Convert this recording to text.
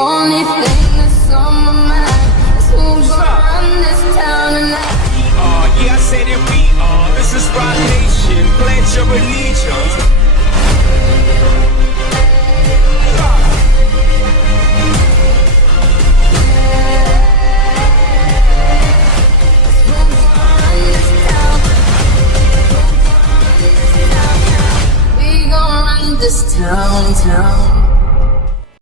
Only thing that's on my mind is who's gonna run this town tonight. Yeah, I said it, we are. This is Rock Nation. Pledge your allegiance. This town.